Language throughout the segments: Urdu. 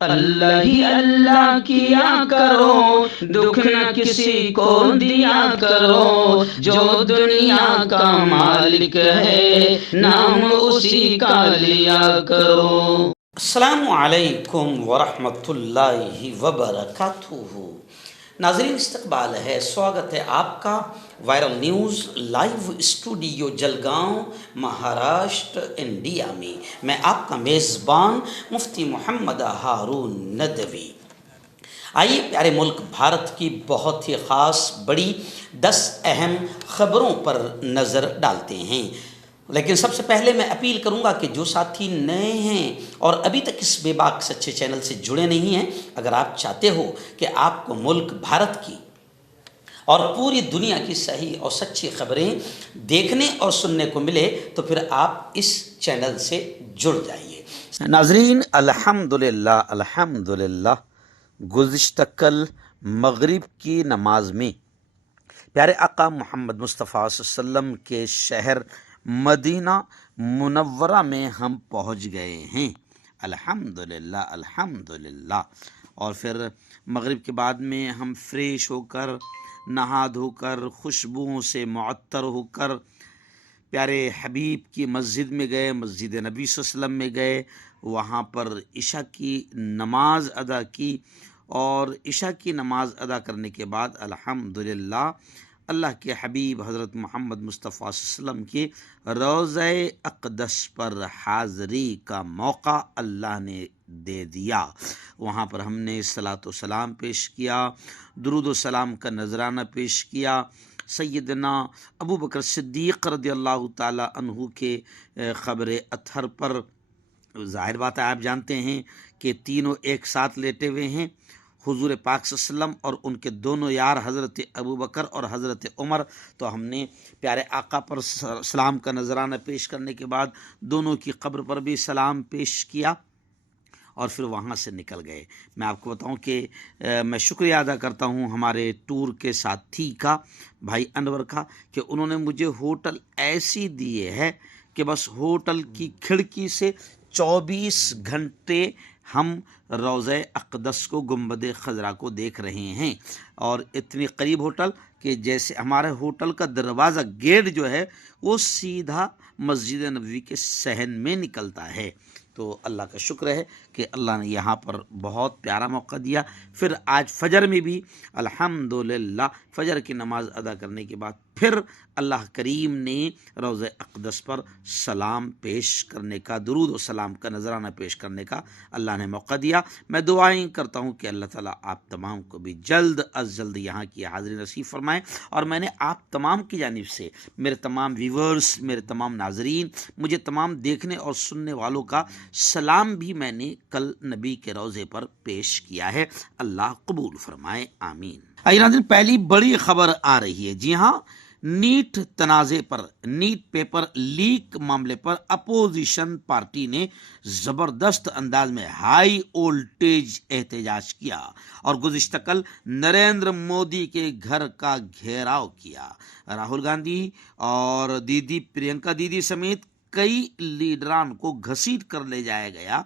اللہ ہی اللہ کیا کرو، دکھ نہ کسی کو دیا کرو، جو دنیا کا مالک ہے نام اسی کا لیا کرو۔ السلام علیکم ورحمۃ اللہ وبرکاتہ۔ ناظرین استقبال ہے، سواگت ہے آپ کا viral news live studio Jalgaon Maharashtra India میں۔ میں آپ کا میزبان مفتی محمد ہارون ندوی۔ آئیے پیارے ملک بھارت کی بہت ہی خاص بڑی 10 اہم خبروں پر نظر ڈالتے ہیں، لیکن سب سے پہلے میں اپیل کروں گا کہ جو ساتھی نئے ہیں اور ابھی تک اس بے باک سچے چینل سے جڑے نہیں ہیں، اگر آپ چاہتے ہو کہ آپ کو ملک بھارت کی اور پوری دنیا کی صحیح اور سچی خبریں دیکھنے اور سننے کو ملے تو پھر آپ اس چینل سے جڑ جائیے۔ ناظرین الحمدللہ گزشتہ کل مغرب کی نماز میں پیارے آقا محمد مصطفیٰ صلی اللہ علیہ وسلم کے شہر مدینہ منورہ میں ہم پہنچ گئے ہیں، الحمدللہ۔ اور پھر مغرب کے بعد میں ہم فریش ہو کر، نہا دھو کر، خوشبوؤں سے معطر ہو کر پیارے حبیب کی مسجد میں گئے، مسجد نبی صلی اللہ علیہ وسلم میں گئے، وہاں پر عشاء کی نماز ادا کی، اور عشاء کی نماز ادا کرنے کے بعد الحمدللہ اللہ کے حبیب حضرت محمد مصطفیٰ صلی اللہ علیہ وسلم کے روضہ اقدس پر حاضری کا موقع اللہ نے دے دیا۔ وہاں پر ہم نے صلاۃ و سلام پیش کیا، درود و سلام کا نذرانہ پیش کیا، سیدنا ابو بکر صدیق رضی اللہ تعالی عنہ کے قبر اطہر پر۔ ظاہر بات ہے، آپ جانتے ہیں کہ تینوں ایک ساتھ لیٹے ہوئے ہیں، حضور پاک صلی اللہ علیہ وسلم اور ان کے دونوں یار حضرت ابو بکر اور حضرت عمر۔ تو ہم نے پیارے آقا پر سلام کا نذرانہ پیش کرنے کے بعد دونوں کی قبر پر بھی سلام پیش کیا اور پھر وہاں سے نکل گئے۔ میں آپ کو بتاؤں کہ میں شکریہ ادا کرتا ہوں ہمارے ٹور کے ساتھی کا، بھائی انور کا، کہ انہوں نے مجھے ہوٹل ایسی دیے ہے کہ بس ہوٹل کی کھڑکی سے 24 گھنٹے ہم روضہ اقدس کو، گنبد خضرا کو دیکھ رہے ہیں، اور اتنی قریب ہوٹل کہ جیسے ہمارے ہوٹل کا دروازہ گیٹ جو ہے وہ سیدھا مسجد نبوی کے صحن میں نکلتا ہے۔ تو اللہ کا شکر ہے کہ اللہ نے یہاں پر بہت پیارا موقع دیا۔ پھر آج فجر میں بھی الحمدللہ فجر کی نماز ادا کرنے کے بعد پھر اللہ کریم نے روضہ اقدس پر سلام پیش کرنے کا، درود و سلام کا نذرانہ پیش کرنے کا اللہ نے موقع دیا۔ میں دعائیں کرتا ہوں کہ اللہ تعالیٰ آپ تمام کو بھی جلد از جلد یہاں کی حاضری نصیب فرمائیں، اور میں نے آپ تمام کی جانب سے، میرے تمام ویورز، میرے تمام ناظرین، مجھے تمام دیکھنے اور سننے والوں کا سلام بھی میں نے کل نبی کے روضے پر پیش کیا ہے، اللہ قبول فرمائے، آمین۔ آئیے ناظرین، پہلی بڑی خبر آ رہی ہے، جی ہاں، نیٹ تنازع پر، نیٹ پیپر لیک معاملے پر اپوزیشن پارٹی نے زبردست انداز میں ہائی وولٹیج احتجاج کیا اور گزشتہ کل نریندر مودی کے گھر کا گھیراؤ کیا۔ راہل گاندھی اور دیدی پرینکا دیدی سمیت کئی لیڈران کو گھسیٹ کر لے جایا گیا،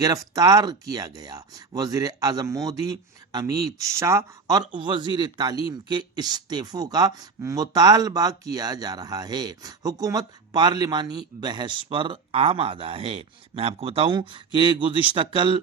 گرفتار کیا گیا۔ وزیر اعظم مودی، امیت شاہ اور وزیر تعلیم کے استعفوں کا مطالبہ کیا جا رہا ہے۔ حکومت پارلیمانی بحث پر آمادہ ہے۔ میں آپ کو بتاؤں کہ گزشتہ کل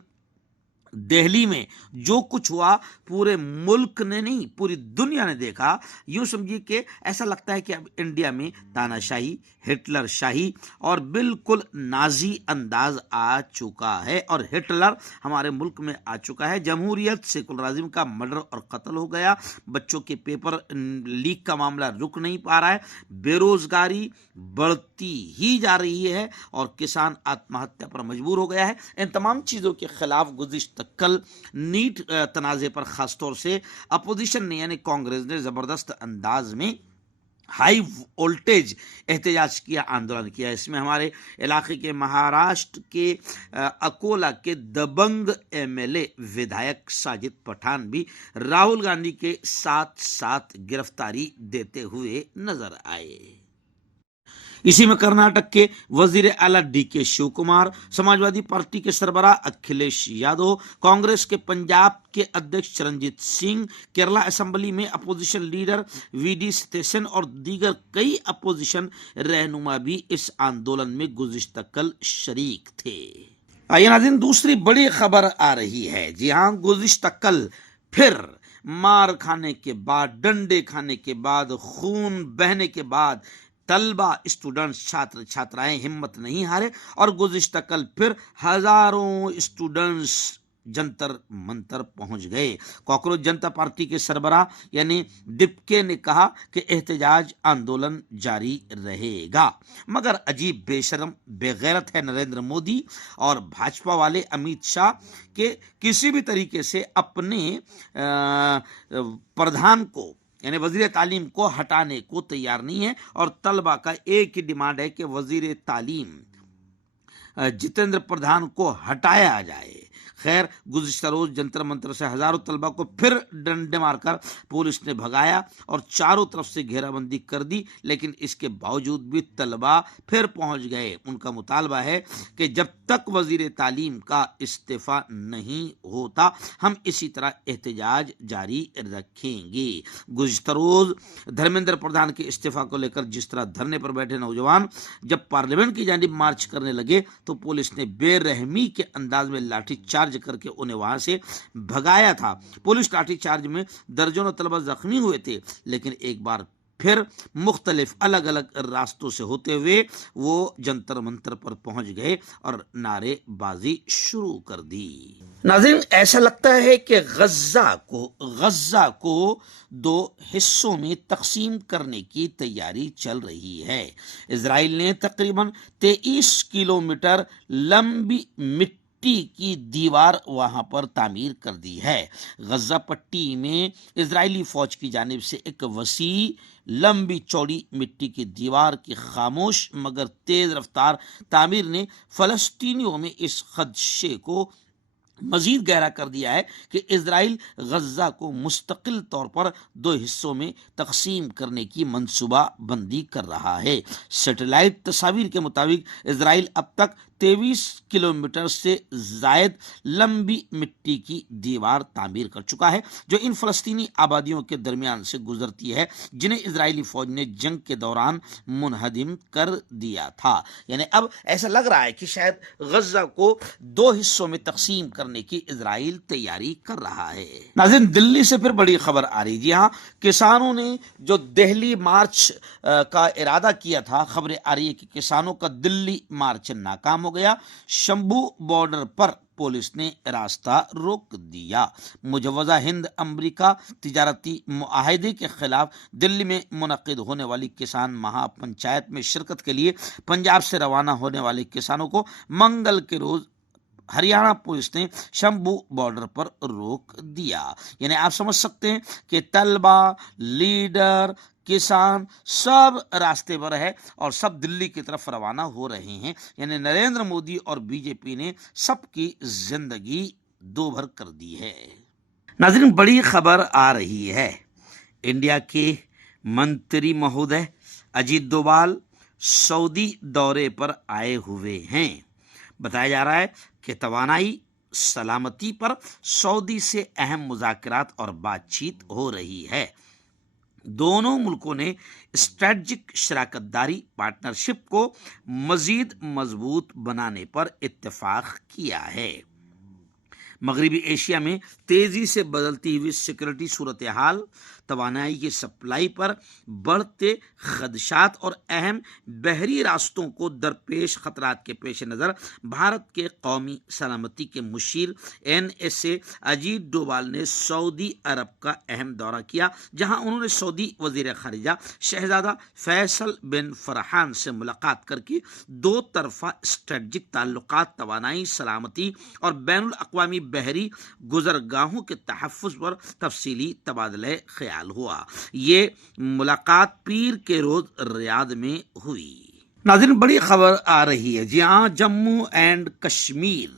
دہلی میں جو کچھ ہوا پورے ملک نے نہیں، پوری دنیا نے دیکھا۔ یوں سمجھیے کہ ایسا لگتا ہے کہ اب انڈیا میں تاناشاہی، ہٹلر شاہی اور بالکل نازی انداز آ چکا ہے، اور ہٹلر ہمارے ملک میں آ چکا ہے۔ جمہوریت، سیکولرازم کا مرڈر اور قتل ہو گیا، بچوں کے پیپر لیک کا معاملہ رک نہیں پا رہا ہے، بے روزگاری بڑھتی ہی جا رہی ہے، اور کسان آتم ہتیا پر مجبور ہو گیا ہے۔ ان تمام چیزوں کے خلاف گزشتہ کل نیٹ تنازع پر خاص طور سے اپوزیشن نے، یعنی کانگریس نے، زبردست انداز میں ہائی وولٹیج احتجاج کیا، آندولن کیا۔ اس میں ہمارے علاقے کے مہاراشٹر کے اکولا کے دبنگ ایم ایل اے ودھایک ساجد پٹھان بھی راہل گاندھی کے ساتھ ساتھ گرفتاری دیتے ہوئے نظر آئے۔ اسی میں کرناٹک کے وزیر اعلیٰ ڈی کے شیو کمار، سماجوادی پارٹی کے سربراہ اکھلیش یادو، کانگریس کے پنجاب کے ادھیکش چرنجیت سنگھ، کیرلا اسمبلی میں اپوزیشن لیڈر وی ڈی ستیسن اور دیگر کئی اپوزیشن رہنما بھی اس آندولن میں گزشتہ کل شریک تھے۔ آئیے ناظرین، دوسری بڑی خبر آ رہی ہے۔ جی ہاں، گزشتہ کل پھر مار کھانے کے بعد، ڈنڈے کھانے کے بعد، خون بہنے کے بعد طلبہ، اسٹوڈنٹس، چھاتر چھاترائیں ہمت نہیں ہارے اور گزشتہ کل پھر ہزاروں اسٹوڈنٹس جنتر منتر پہنچ گئے۔ کاکروچ جنتا پارٹی کے سربراہ یعنی ڈپکے نے کہا کہ احتجاج آندولن جاری رہے گا، مگر عجیب بے شرم بے غیرت ہے نریندر مودی اور بھاجپا والے امیت شاہ کہ کسی بھی طریقے سے اپنے پردھان کو یعنی وزیر تعلیم کو ہٹانے کو تیار نہیں ہے، اور طلبہ کا ایک ہی ڈیمانڈ ہے کہ وزیر تعلیم جتیندر پردھان کو ہٹایا جائے۔ خیر، گزشتہ روز جنتر منتر سے ہزاروں طلبہ کو پھر ڈنڈے مار کر پولیس نے بھگایا اور چاروں طرف سے گھیرا بندی کر دی، لیکن اس کے باوجود بھی طلبہ پھر پہنچ گئے۔ ان کا مطالبہ ہے کہ جب تک وزیر تعلیم کا استعفیٰ نہیں ہوتا ہم اسی طرح احتجاج جاری رکھیں گے۔ گزشتہ روز دھرمیندر پردھان کے استعفیٰ کو لے کر جس طرح دھرنے پر بیٹھے نوجوان جب پارلیمنٹ کی جانب مارچ کرنے لگے تو پولیس نے بے رحمی کے انداز میں لاٹھی چارج کر کے انہیں وہاں سے بھگایا تھا۔ پولیس لاٹھی چارج میں درجنوں طلبہ زخمی ہوئے تھے، لیکن ایک بار پھر مختلف الگ الگ راستوں سے ہوتے ہوئے وہ جنتر منتر پر پہنچ گئے اور نعرے بازی شروع کر دی۔ ناظرین، ایسا لگتا ہے کہ غزہ کو دو حصوں میں تقسیم کرنے کی تیاری چل رہی ہے۔ اسرائیل نے تقریباً 23 کلومیٹر لمبی مٹی کی دیوار وہاں پر تعمیر کر دی ہے۔ غزہ پٹی میں اسرائیلی فوج کی جانب سے ایک وسیع لمبی چوڑی مٹی کی دیوار کی خاموش مگر تیز رفتار تعمیر نے فلسطینیوں میں اس خدشے کو مزید گہرا کر دیا ہے کہ اسرائیل غزہ کو مستقل طور پر دو حصوں میں تقسیم کرنے کی منصوبہ بندی کر رہا ہے۔ سیٹلائٹ تصاویر کے مطابق اسرائیل اب تک 23 کلومیٹر سے زائد لمبی مٹی کی دیوار تعمیر کر چکا ہے، جو ان فلسطینی آبادیوں کے درمیان سے گزرتی ہے جنہیں اسرائیلی فوج نے جنگ کے دوران منہدم کر دیا تھا۔ یعنی اب ایسا لگ رہا ہے کہ شاید غزہ کو دو حصوں میں تقسیم کرنے کی اسرائیل تیاری کر رہا ہے۔ ناظرین، دلی سے پھر بڑی خبر آ رہی۔ جی ہاں، کسانوں نے جو دہلی مارچ کا ارادہ کیا تھا، خبریں آ رہی ہے کہ کسانوں کا دلی مارچ ناکام ہو گیا۔ شمبھو بارڈر پر پولیس نے راستہ روک دیا۔ مجوزہ ہند امریکہ تجارتی معاہدے کے خلاف دلی میں منعقد ہونے والی کسان مہا پنچایت میں شرکت کے لیے پنجاب سے روانہ ہونے والے کسانوں کو منگل کے روز ہریانہ پولیس نے شمبھو بارڈر پر روک دیا۔ یعنی آپ سمجھ سکتے ہیں کہ طلبہ، لیڈر، کسان سب راستے پر ہے اور سب دلی کی طرف روانہ ہو رہے ہیں۔ یعنی نریندر مودی اور بی جے پی نے سب کی زندگی دو بھر کر دی ہے۔ ناظرین، بڑی خبر آ رہی ہے۔ انڈیا کے منتری مہودے اجیت ڈوبھال سعودی دورے پر آئے ہوئے ہیں۔ بتایا جا رہا ہے کہ توانائی سلامتی پر سعودی سے اہم مذاکرات اور بات چیت ہو رہی ہے۔ دونوں ملکوں نے اسٹریٹجک شراکت داری پارٹنرشپ کو مزید مضبوط بنانے پر اتفاق کیا ہے۔ مغربی ایشیا میں تیزی سے بدلتی ہوئی سیکورٹی صورتحال، توانائی کی سپلائی پر بڑھتے خدشات اور اہم بحری راستوں کو درپیش خطرات کے پیش نظر بھارت کے قومی سلامتی کے مشیر NSA اجیت ڈوبھال نے سعودی عرب کا اہم دورہ کیا، جہاں انہوں نے سعودی وزیر خارجہ شہزادہ فیصل بن فرحان سے ملاقات کر کے دو طرفہ اسٹریٹجک تعلقات، توانائی سلامتی اور بین الاقوامی بحری گزرگاہوں کے تحفظ پر تفصیلی تبادلہ خیال ہوا۔ یہ ملاقات پیر کے روز ریاض میں ہوئی۔ ناظرین، بڑی خبر آ رہی ہے۔ جی ہاں، جموں اینڈ کشمیر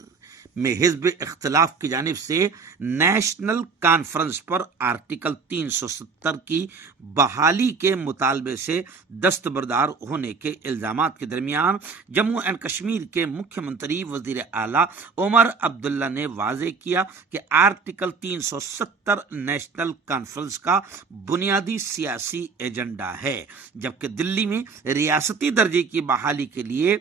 میں حزب اختلاف کی جانب سے نیشنل کانفرنس پر آرٹیکل 370 کی بحالی کے مطالبے سے دستبردار ہونے کے الزامات کے درمیان جموں اینڈ کشمیر کے مکھیہ منتری وزیر اعلیٰ عمر عبداللہ نے واضح کیا کہ آرٹیکل 370 نیشنل کانفرنس کا بنیادی سیاسی ایجنڈا ہے، جبکہ دلی میں ریاستی درجے کی بحالی کے لیے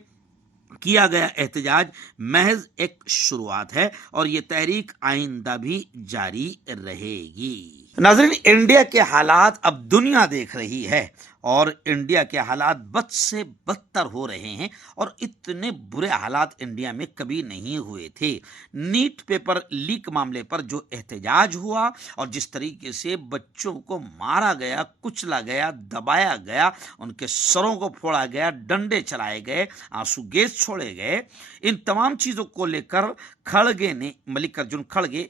کیا گیا احتجاج محض ایک شروعات ہے اور یہ تحریک آئندہ بھی جاری رہے گی۔ ناظرین، انڈیا کے حالات اب دنیا دیکھ رہی ہے اور انڈیا کے حالات بد سے بدتر ہو رہے ہیں، اور اتنے برے حالات انڈیا میں کبھی نہیں ہوئے تھے۔ نیٹ پیپر لیک معاملے پر جو احتجاج ہوا اور جس طریقے سے بچوں کو مارا گیا، کچلا گیا، دبایا گیا، ان کے سروں کو پھوڑا گیا، ڈنڈے چلائے گئے، آنسو گیس چھوڑے گئے، ان تمام چیزوں کو لے کر کھڑگے نے، ملکارجن کھڑگے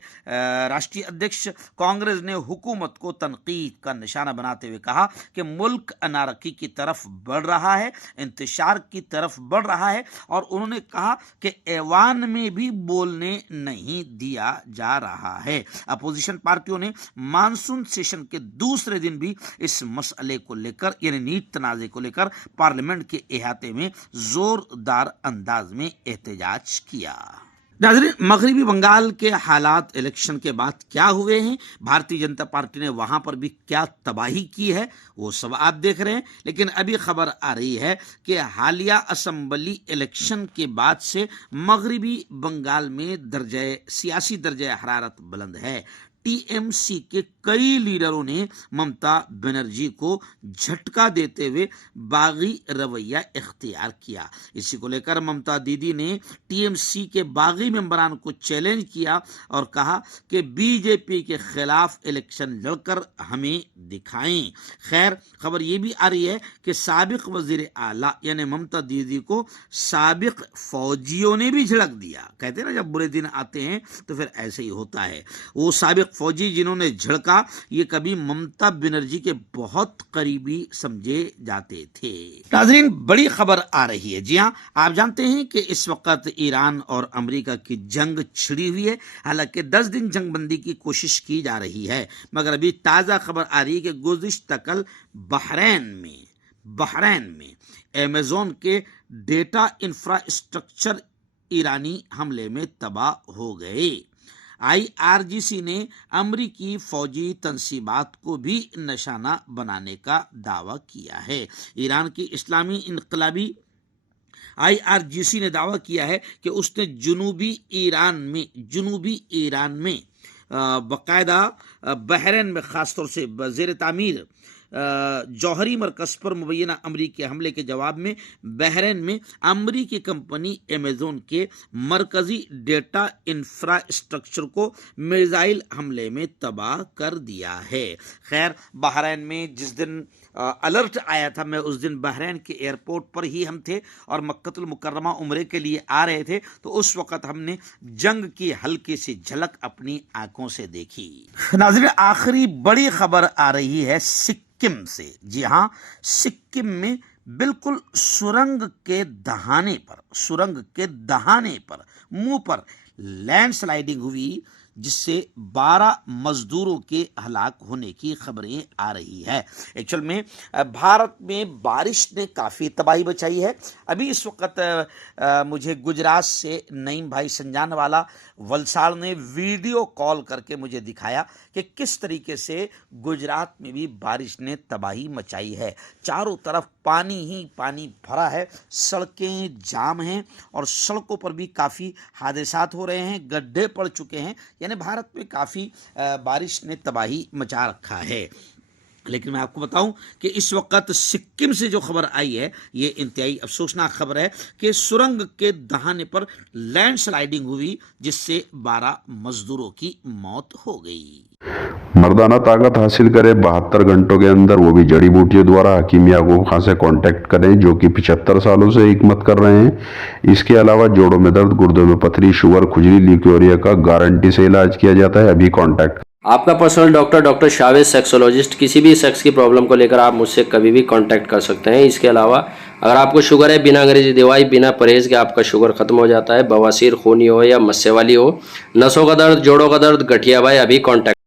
راشٹریہ ادھیکش کانگریس نے حکومت کو تنقید کا نشانہ بناتے ہوئے کہا کہ ملک انارکی کی طرف بڑھ رہا ہے، انتشار کی طرف بڑھ رہا ہے، اور انہوں نے کہا کہ ایوان میں بھی بولنے نہیں دیا جا رہا ہے۔ اپوزیشن پارٹیوں نے مانسون سیشن کے دوسرے دن بھی اس مسئلے کو لے کر، یعنی نیٹ تنازع کو لے کر پارلیمنٹ کے احاطے میں زوردار انداز میں احتجاج کیا۔ ناظرین، مغربی بنگال کے حالات الیکشن کے بعد کیا ہوئے ہیں، بھارتی جنتا پارٹی نے وہاں پر بھی کیا تباہی کی ہے، وہ سب آپ دیکھ رہے ہیں۔ لیکن ابھی خبر آ رہی ہے کہ حالیہ اسمبلی الیکشن کے بعد سے مغربی بنگال میں سیاسی درجہ حرارت بلند ہے۔ ٹی ایم سی کے کئی لیڈروں نے ممتا بنرجی کو جھٹکا دیتے ہوئے باغی رویہ اختیار کیا۔ اسی کو لے کر ممتا دیدی نے ٹی ایم سی کے باغی ممبران کو چیلنج کیا اور کہا کہ بی جے پی کے خلاف الیکشن لڑ کر ہمیں دکھائیں۔ خیر، خبر یہ بھی آ رہی ہے کہ سابق وزیر اعلیٰ یعنی ممتا دیدی کو سابق فوجیوں نے بھی جھڑک دیا۔ کہتے ہیں نا، جب برے دن آتے ہیں تو پھر ایسے ہی ہوتا ہے۔ وہ سابق فوجی جنہوں نے جھڑکا، یہ کبھی ممتا بنرجی کے بہت قریبی سمجھے جاتے تھے۔ ناظرین، بڑی خبر آ رہی ہے۔ جی ہاں، آپ جانتے ہیں کہ اس وقت ایران اور امریکہ کی جنگ چھڑی ہوئی ہے۔ حالانکہ 10 دن جنگ بندی کی کوشش کی جا رہی ہے، مگر ابھی تازہ خبر آ رہی ہے کہ گزشتہ کل بحرین میں ایمیزون کے ڈیٹا انفراسٹرکچر ایرانی حملے میں تباہ ہو گئے۔ آئی آر جی سی نے امریکی فوجی تنصیبات کو بھی نشانہ بنانے کا دعویٰ کیا ہے۔ ایران کی اسلامی انقلابی آئی آر جی سی نے دعویٰ کیا ہے کہ اس نے جنوبی ایران میں باقاعدہ بحرین میں خاص طور سے زیر تعمیر جوہری مرکز پر مبینہ امریکی حملے کے جواب میں بحرین میں امریکی کمپنی ایمیزون کے مرکزی ڈیٹا انفراسٹرکچر کو میزائل حملے میں تباہ کر دیا ہے۔ خیر، بحرین میں جس دن الرٹ آیا تھا، میں اس دن بحرین کے ایئرپورٹ پر ہی ہم تھے اور مکہ المکرمہ عمرے کے لیے آ رہے تھے، تو اس وقت ہم نے جنگ کی ہلکی سی جھلک اپنی آنکھوں سے دیکھی۔ ناظرین، آخری بڑی خبر آ رہی ہے سکم سے۔ جی ہاں، سکم میں بالکل سرنگ کے دہانے پر منہ پر لینڈ سلائیڈنگ ہوئی، جس سے 12 مزدوروں کے ہلاک ہونے کی خبریں آ رہی ہے۔ ایکچوئل میں بھارت میں بارش نے کافی تباہی مچائی ہے۔ ابھی اس وقت مجھے گجرات سے نعیم بھائی سنجان والا ولساڑ نے ویڈیو کال کر کے مجھے دکھایا کہ کس طریقے سے گجرات میں بھی بارش نے تباہی مچائی ہے۔ چاروں طرف پانی ہی پانی بھرا ہے، سڑکیں جام ہیں اور سڑکوں پر بھی کافی حادثات ہو رہے ہیں، گڈھے پڑ چکے ہیں۔ یعنی بھارت میں کافی بارش نے تباہی مچا رکھا ہے۔ لیکن میں آپ کو بتاؤں کہ اس وقت سکم سے جو خبر آئی ہے، یہ انتہائی افسوسناک خبر ہے کہ سرنگ کے دہانے پر لینڈ سلائیڈنگ ہوئی، جس سے 12 مزدوروں کی موت ہو گئی۔ مردانہ طاقت حاصل کرے 72 گھنٹوں کے اندر، وہ بھی جڑی بوٹیوں دوارا، حکیم یعقوب خان سے کانٹیکٹ کریں، جو کہ 75 سالوں سے حکمت کر رہے ہیں۔ اس کے علاوہ جوڑوں میں درد، گردوں میں پتھری، شوگر، کھجلی، لیکوریا کا گارنٹی سے علاج کیا جاتا ہے۔ ابھی کانٹیکٹ آپ کا پرسنل ڈاکٹر شاویز سیکسولوجسٹ، کسی بھی سیکس کی پرابلم کو لے کر آپ مجھ سے کبھی بھی کانٹیکٹ کر سکتے ہیں۔ اس کے علاوہ اگر آپ کو شوگر ہے، بنا انگریزی دوائی، بنا پرہیز کے آپ کا شوگر ختم ہو جاتا ہے، بواسیر خونی ہو یا مسے والی ہو، نسوں کا درد، جوڑوں کا درد، گٹھیا بھائی، ابھی کانٹیکٹ